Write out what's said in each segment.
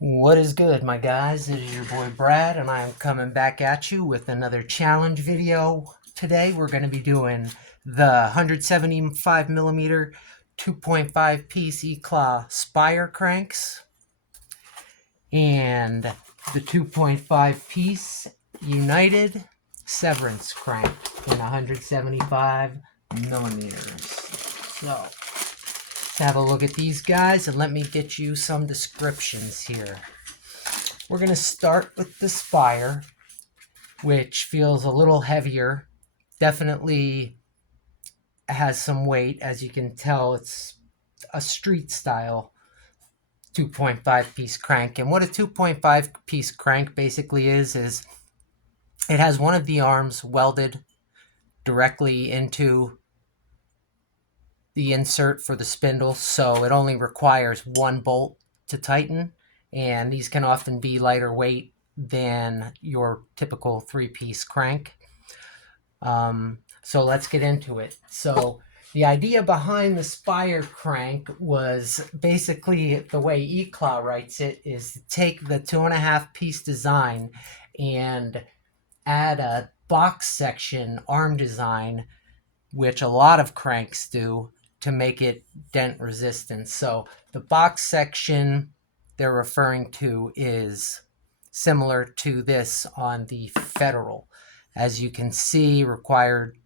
What is good, my guys? It is your boy Brad, and I am coming back at you with another challenge video. Today, we're going to be doing the 175 millimeter 2.5 piece Eclat Spire cranks and the 2.5 piece United Severance crank in 175 millimeters. So, let's have a look at these guys and let me get you some descriptions here. We're going to start with the Spire, which feels a little heavier. Definitely has some weight. As you can tell, it's a street style 2.5 piece crank. And what a 2.5 piece crank basically is it has one of the arms welded directly into the insert for the spindle, so it only requires one bolt to tighten, and these can often be lighter weight than your typical three-piece crank. So let's get into it. So the idea behind the Spire crank was basically, the way Eclat writes it, is to take the 2.5 piece design and add a box section arm design, which a lot of cranks do, to make it dent resistant. So the box section they're referring to is similar to this on the Federal. As you can see, required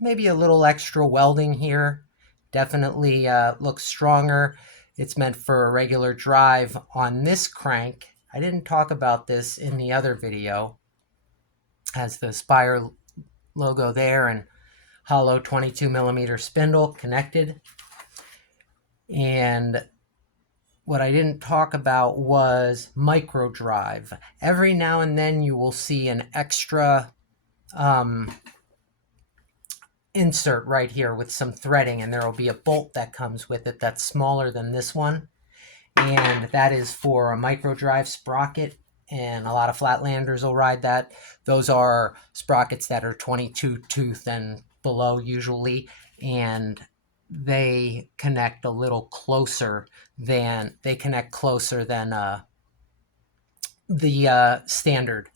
maybe a little extra welding here. Definitely looks stronger. It's meant for a regular drive. On this crank, I didn't talk about this in the other video, has the Spire logo there and hollow 22 millimeter spindle connected. And what I didn't talk about was micro drive. Every now and then you will see an extra insert right here with some threading, and there will be a bolt that comes with it that's smaller than this one, and that is for a micro drive sprocket, and a lot of flatlanders will ride that. Those are sprockets that are 22 tooth and below usually, and they connect a little closer than the standard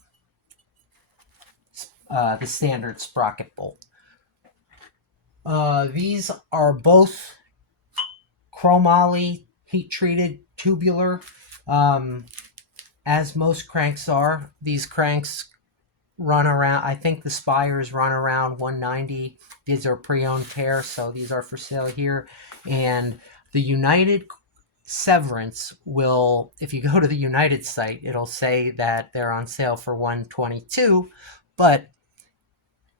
sprocket bolt. These are both chromoly heat treated tubular, as most cranks are. These cranks run around, I think the Spires run around 190. These are pre-owned pair, so these are for sale here. And the United Severance will, if you go to the United site, it'll say that they're on sale for 122, but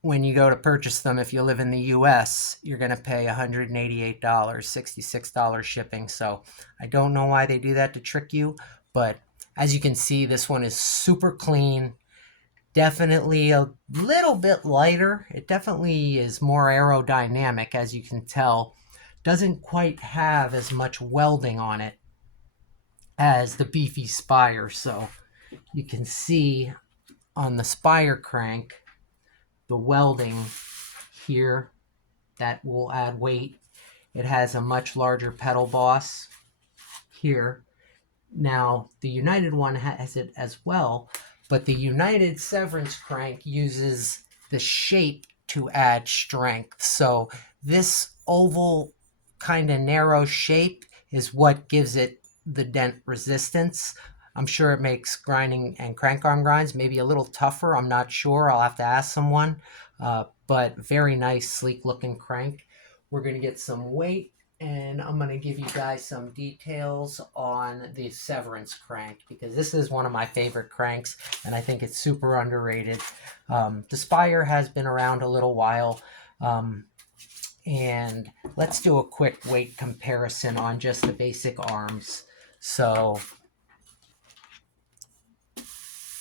when you go to purchase them, if you live in the US, you're going to pay $188, $66 shipping. So I don't know why they do that to trick you, but as you can see, this one is super clean. Definitely a little bit lighter. It definitely is more aerodynamic, as you can tell. Doesn't quite have as much welding on it as the beefy Spire. So you can see on the Spire crank, the welding here, that will add weight. It has a much larger pedal boss here. Now, the United one has it as well, but the United Severance crank uses the shape to add strength. So this oval kind of narrow shape is what gives it the dent resistance. I'm sure it makes grinding and crank arm grinds maybe a little tougher. I'm not sure. I'll have to ask someone. But very nice, sleek looking crank. We're going to get some weight, and I'm going to give you guys some details on the Severance crank, because this is one of my favorite cranks, and I think it's super underrated. The Spire has been around a little while, and let's do a quick weight comparison on just the basic arms. So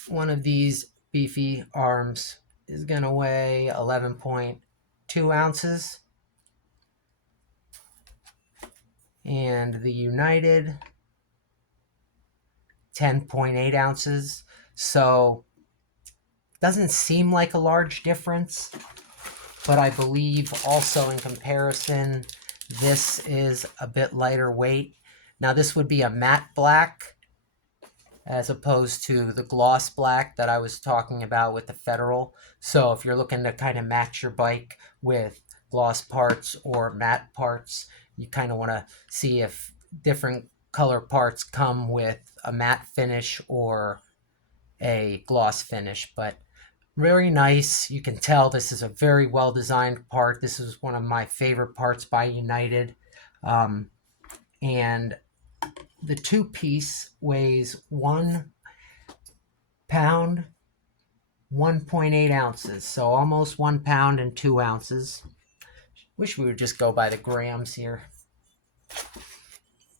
one of these beefy arms is going to weigh 11.2 ounces. And the United, 10.8 ounces. So doesn't seem like a large difference, but I believe also in comparison, this is a bit lighter weight. Now this would be a matte black. as opposed to the gloss black that I was talking about with the Federal. So if you're looking to kind of match your bike with gloss parts or matte parts, you kind of want to see if different color parts come with a matte finish or a gloss finish. But very nice. You can tell this is a very well designed part. This is one of my favorite parts by United. And the two piece weighs 1 pound, 1.8 ounces. So almost 1 pound and 2 ounces. Wish we would just go by the grams here.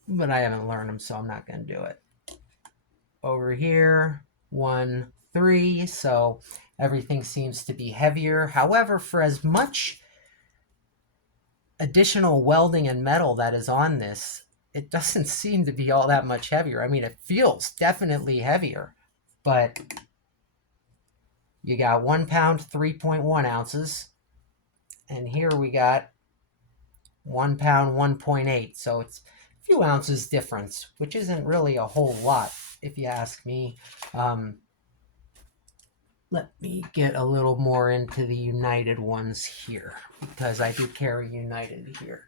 But I haven't learned them, so I'm not going to do it. Over here, 1.3. So everything seems to be heavier. However, for as much additional welding and metal that is on this, it doesn't seem to be all that much heavier. I mean, it feels definitely heavier, but you got 1 pound, 3.1 ounces. And here we got 1 pound, 1.8. So it's a few ounces difference, which isn't really a whole lot, if you ask me. Let me get a little more into the United ones here, because I do carry United here.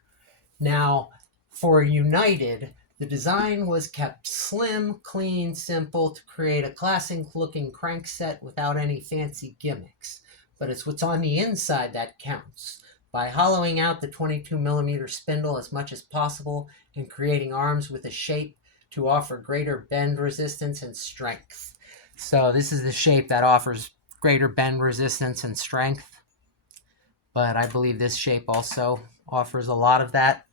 Now, for United, the design was kept slim, clean, simple to create a classic-looking crank set without any fancy gimmicks. But it's what's on the inside that counts. By hollowing out the 22mm spindle as much as possible and creating arms with a shape to offer greater bend resistance and strength. So this is the shape that offers greater bend resistance and strength. But I believe this shape also offers a lot of that.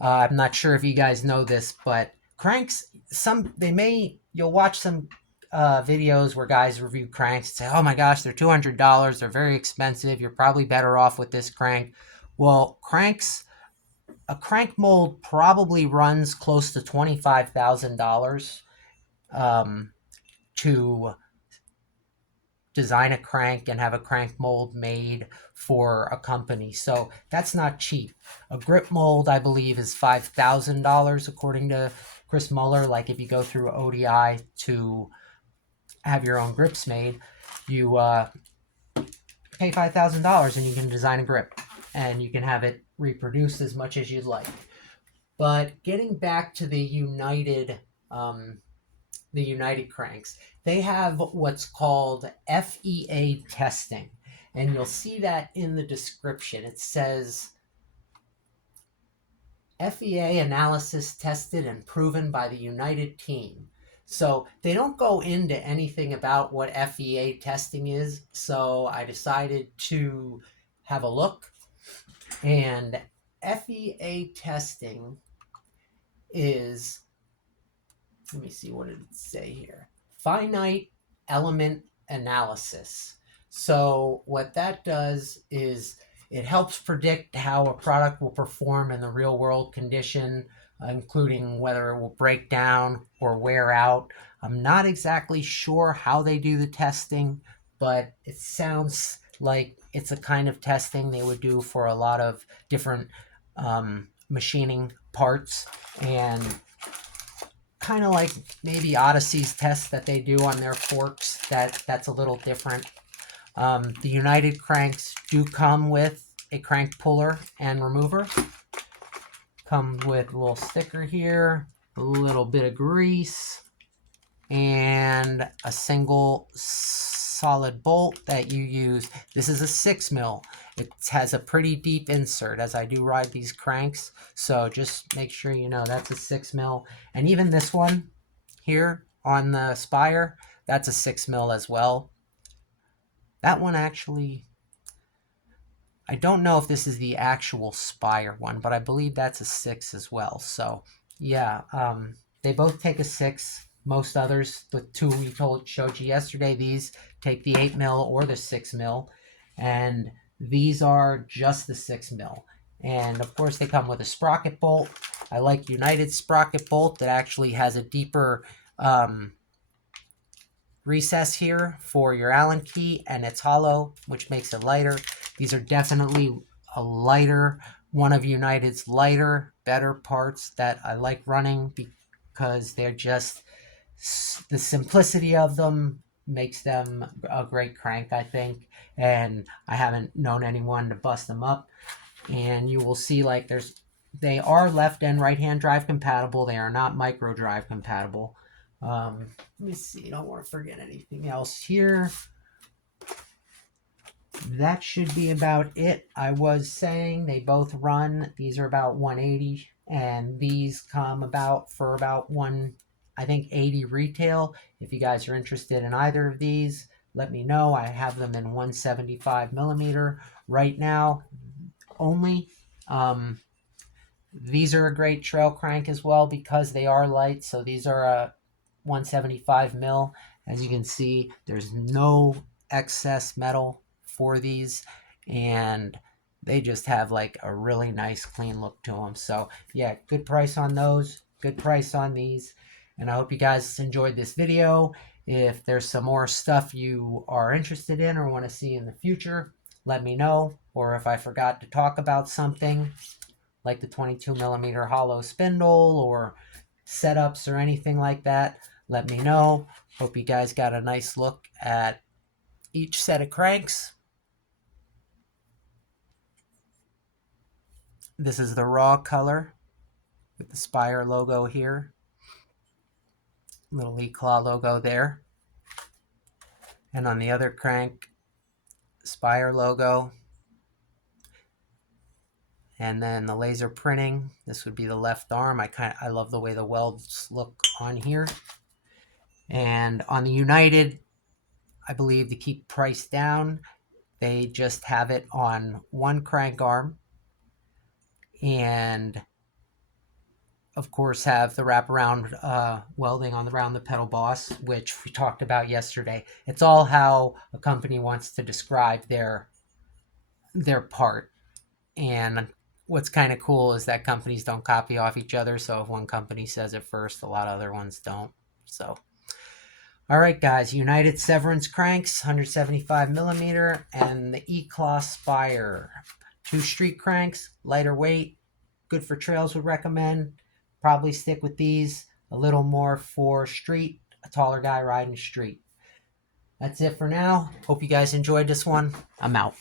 I'm not sure if you guys know this, but cranks, you'll watch some videos where guys review cranks and say, oh my gosh, they're $200, they're very expensive, you're probably better off with this crank. Well, a crank mold probably runs close to $25,000 to design a crank and have a crank mold made for a company. So that's not cheap. A grip mold, I believe, is $5,000 according to Chris Muller. Like if you go through ODI to have your own grips made, you pay $5,000 and you can design a grip and you can have it reproduced as much as you'd like. But getting back to the United cranks, they have what's called FEA testing. And you'll see that in the description. It says, FEA analysis tested and proven by the United team. So they don't go into anything about what FEA testing is. So I decided to have a look. And FEA testing is, let me see, what did it say here? Finite element analysis. So what that does is it helps predict how a product will perform in the real world condition, including whether it will break down or wear out. I'm not exactly sure how they do the testing, but it sounds like it's a kind of testing they would do for a lot of different machining parts, and kind of like maybe Odyssey's test that they do on their forks. That's a little different. The United cranks do come with a crank puller and remover. Comes with a little sticker here, a little bit of grease, and a single solid bolt that you use. This is a 6mm. It has a pretty deep insert, as I do ride these cranks, so just make sure you know that's a 6mm. And even this one here on the Spire, that's a 6mm as well. That one actually, I don't know if this is the actual Spire one, but I believe that's a 6 as well. So yeah, they both take a 6. Most others, the two we showed you yesterday, these take the 8mm or the 6mm, and these are just the 6mm. And of course they come with a sprocket bolt. I like United sprocket bolt that actually has a deeper recess here for your Allen key, and it's hollow, which makes it lighter. These are definitely a lighter, one of United's lighter, better parts that I like running, because they're just the simplicity of them makes them a great crank, I think. And I haven't known anyone to bust them up. And you will see like they are left and right hand drive compatible. They are not micro drive compatible. Let me see. Don't want to forget anything else here. That should be about it. I was saying they both run. These are about 180, and these come about for about I think 80 retail. If you guys are interested in either of these, let me know. I have them in 175 millimeter right now only. These are a great trail crank as well because they are light. So these are a 175 mil. As you can see, there's no excess metal for these, and they just have like a really nice clean look to them. So yeah, good price on those, good price on these. And I hope you guys enjoyed this video. If there's some more stuff you are interested in or want to see in the future, let me know. Or if I forgot to talk about something like the 22 millimeter hollow spindle or setups or anything like that, let me know. Hope you guys got a nice look at each set of cranks. This is the raw color with the Spire logo here. Little Eclat logo there. And on the other crank, Spire logo. And then the laser printing. This would be the left arm. I love the way the welds look on here. And on the United, I believe to keep price down, they just have it on one crank arm, and of course have the wraparound welding around the pedal boss, which we talked about yesterday. It's all how a company wants to describe their part. And what's kind of cool is that companies don't copy off each other. So if one company says it first, a lot of other ones don't. So all right, guys, United Severance cranks, 175 millimeter, and the Eclat Spire. 2 street cranks, lighter weight, good for trails, would recommend. Probably stick with these. A little more for street, a taller guy riding street. That's it for now. Hope you guys enjoyed this one. I'm out.